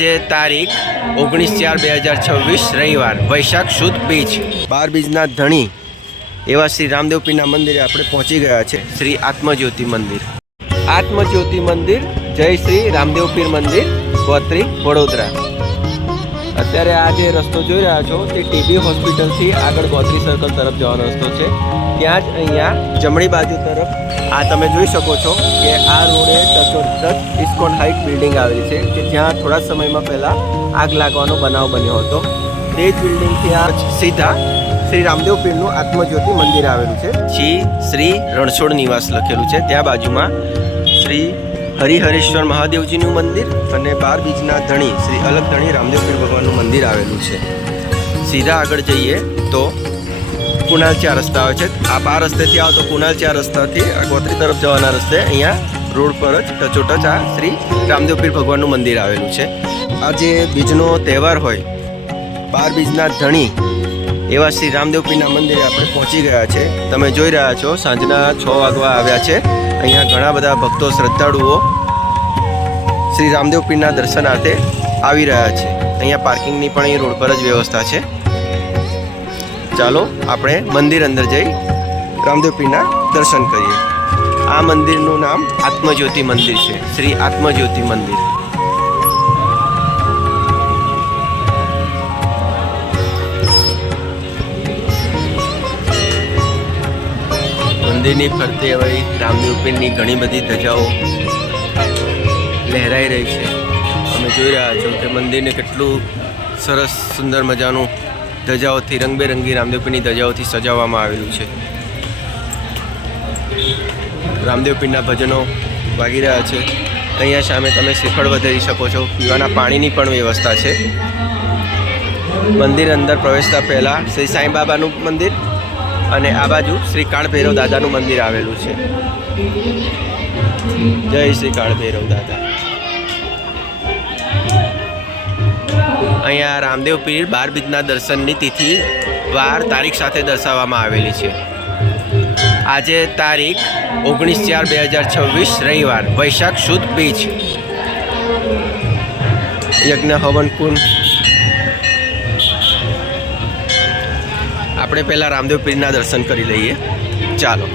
આજે તારીખ 19/4/2026 રવિવાર, વૈશાખ સુદ બીજ, 12 બીજના ધણી એવા શ્રી રામદેવ પીરના મંદિરે આપણે પહોંચી ગયા છે. શ્રી આત્મજ્યોતિ મંદિર, આત્મજ્યોતિ મંદિર, જય શ્રી રામદેવ પીર મંદિર, ગોત્રી, વડોદરા. અત્યારે આ જે રસ્તો જોઈ રહ્યા છો તે ટીબી હોસ્પિટલથી આગળ ગોત્રી સર્કલ તરફ જવાનો રસ્તો છે. ત્યાં જ અહીંયા જમણી બાજુ તરફ આ તમે જોઈ શકો છો કે આ રોડે ટચોટચ ઇસ્કોન હાઇટ બિલ્ડિંગ આવેલી છે કે જ્યાં થોડા સમયમાં પહેલાં આગ લાગવાનો બનાવ બન્યો હતો. તે જ બિલ્ડિંગથી આ સીધા શ્રી રામદેવ પીરનું આત્મજ્યોતિ મંદિર આવેલું છે. શ્રી રણછોડ નિવાસ લખેલું છે. ત્યાં બાજુમાં શ્રી હરિહરેશ્વર મહાદેવજીનું મંદિર અને 12 બીજના ધણી શ્રી અલગ ધણી રામદેવ પીર ભગવાનનું મંદિર આવેલું છે. સીધા આગળ જઈએ તો કુનાલચા રસ્તા આવે છે. આપ આ રસ્તેથી આવો તો કુનાલચા રસ્તાથી ગોત્રી તરફ જવાના રસ્તે અહીંયા રોડ પર જ ટચોટચ આ શ્રી રામદેવ પીર ભગવાનનું મંદિર આવેલું છે. આ જે બીજનો તહેવાર હોય, 12 બીજના ધણી એવા શ્રી રામદેવ પીરના મંદિરે આપણે પહોંચી ગયા છે. તમે જોઈ રહ્યા છો સાંજના 6 વાગવા આવ્યા છે. અહીંયા ઘણા બધા ભક્તો શ્રદ્ધાળુઓ શ્રી રામદેવ પીરના દર્શનાર્થે આવી રહ્યા છે. અહીંયા પાર્કિંગની પણ અહીં રોડ પર જ વ્યવસ્થા છે. ચાલો આપણે મંદિર અંદર જઈ રામદેવ પીરના દર્શન કરીએ. આ મંદિરનું નામ આત્મજ્યોતિ મંદિર છે, શ્રી આત્મજ્યોતિ મંદિર. મંદિરની ફરતે હવે રામદેવ પીરની ઘણી બધી ધજાઓ લહેરાઈ રહી છે. તમે જોઈ રહ્યા છો કે મંદિરને કેટલું સરસ સુંદર મજાનું ધજાઓથી, રંગબેરંગી રામદેવ પીરની ધજાઓથી સજાવવામાં આવેલું છે. રામદેવ પીરના ભજનો વાગી રહ્યા છે. અહીંયા સામે તમે શ્રીફળ વધારી શકો છો. પીવાના પાણીની પણ વ્યવસ્થા છે. મંદિર અંદર પ્રવેશતા પહેલાં શ્રી સાંઈ બાબાનું મંદિર અને આ બાજુ શ્રી કાળભૈરવ દાદાનું મંદિર આવેલું છે. જય શ્રી કાળભૈરવ દાદા. અહીંયા રામદેવ પીર 12 બીજના દર્શનની તિથિ, વાર, તારીખ સાથે દર્શાવવામાં આવેલી છે. આજે તારીખ 19/4/2026 રવિવાર, વૈશાખ સુદ બીજ, યજ્ઞ હવન કુંડ. આપણે પહેલાં રામદેવ પીરના દર્શન કરી લઈએ. ચાલો.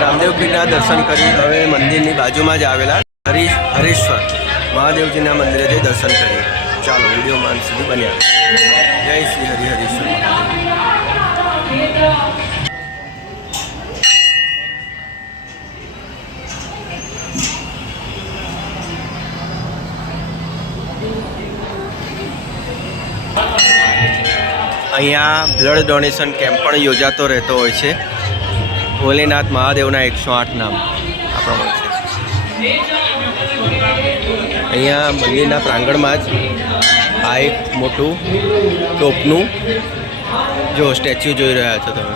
રામદેવ રામદેવપીરના દર્શન કરી હવે મંદિરની બાજુમાં જ આવેલા હરેશ્વર મહાદેવજીના મંદિરે જઈ દર્શન કરીએ. ચાલો વિડીયોમાં અંત સુધી બન્યા. જય શ્રી હરિહરેશ્વર મહાદેવ. અહીંયા બ્લડ ડોનેશન કેમ્પ પણ યોજાતો રહેતો હોય છે. ભોલેનાથ મહાદેવના 108 નામ આપણા છે. અહીંયા મંદિરના પ્રાંગણમાં જ આ એક મોટું ટોપનું જો સ્ટેચ્યુ જોઈ રહ્યા છો તમે.